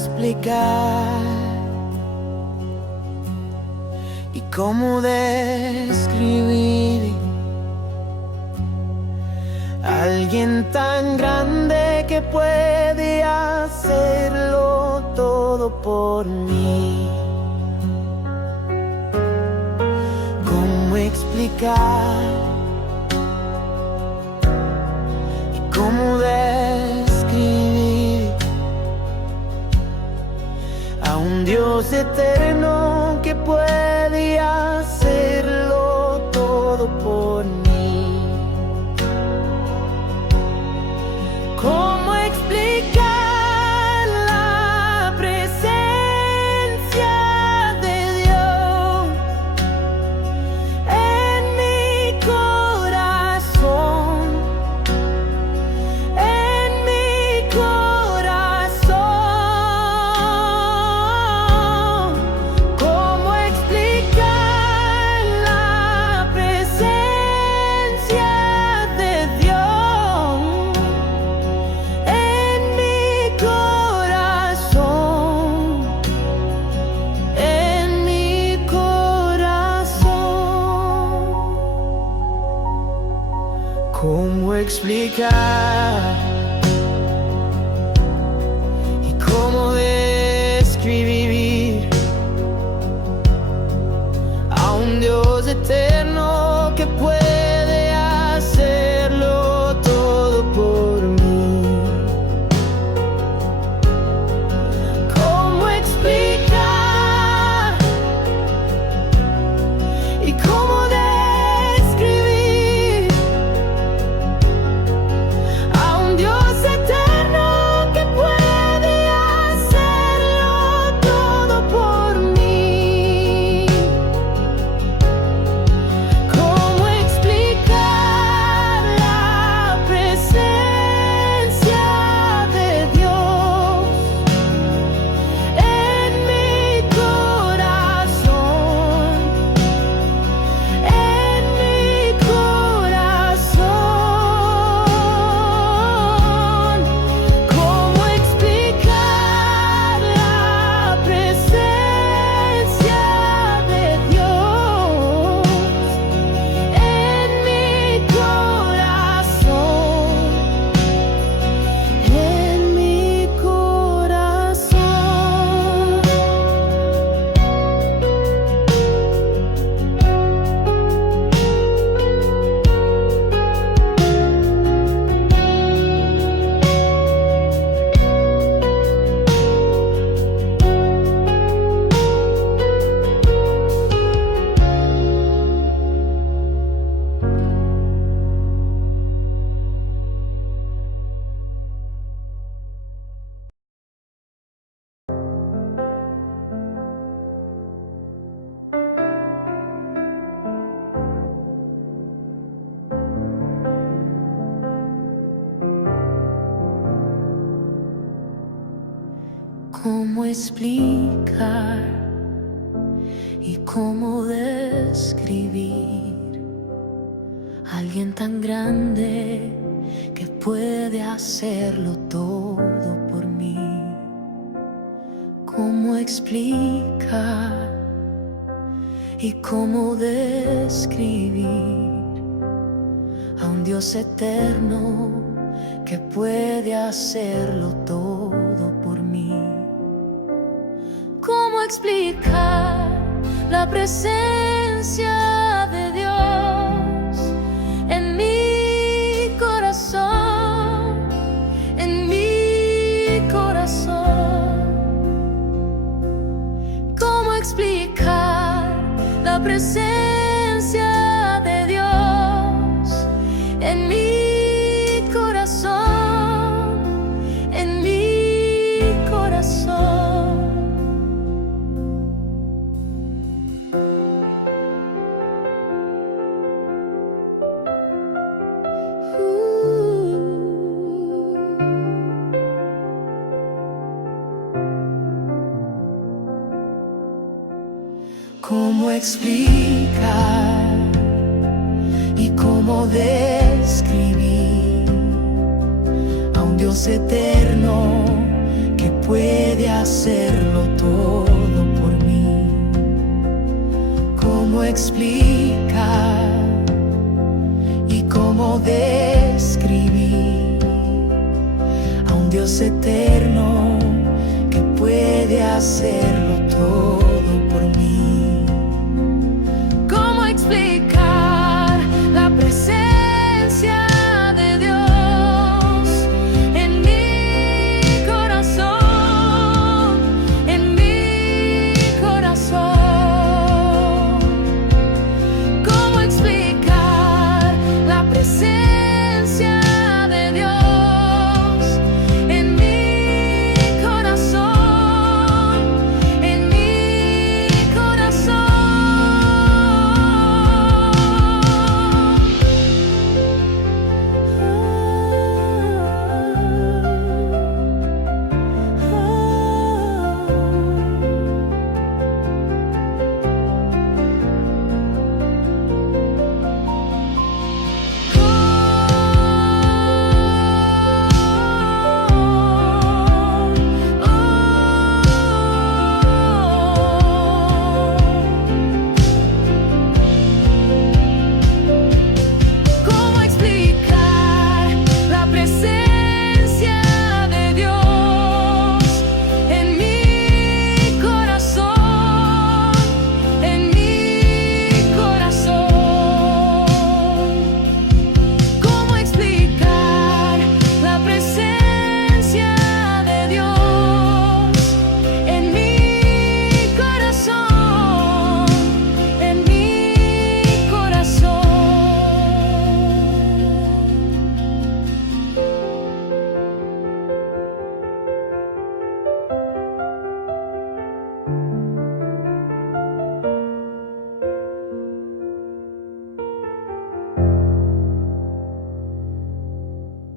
explicar y cómo describir a alguien tan grande que puede hacerlo todo por mí? ¿Cómo explicar y cómo describir a un Dios eterno que puede hacerlo todo por mí? ¿Cómo explicar la presencia de Dios en mi corazón? En mi corazón. ¿Cómo explicar la presencia de Dios en mi corazón? En mi corazón. ¿Cómo explicar y cómo describir a un Dios eterno que puede hacerlo todo por mí? ¿Cómo explicar y cómo describir a un Dios eterno que puede hacerlo todo por mí? ¿Cómo explicar la presencia de Dios en mi corazón? En mi corazón. ¿Cómo explicar la presencia de Dios en mi corazón? En mi corazón. ¿Cómo explicar y cómo describir a alguien tan grande que puede hacerlo todo por mí? ¿Cómo explicar y cómo describir a un Dios eterno que puede hacerlo todo por mí? ¿Cómo explicar la presencia de Dios en mi corazón? En mi corazón. ¿Cómo explicar la presencia de Dios en mi corazón? En mi corazón. ¿Cómo explicar y cómo describir a un Dios eterno que puede hacerlo todo por mí. ¿Cómo explicar y cómo describir a un Dios eterno que puede hacerlo todo?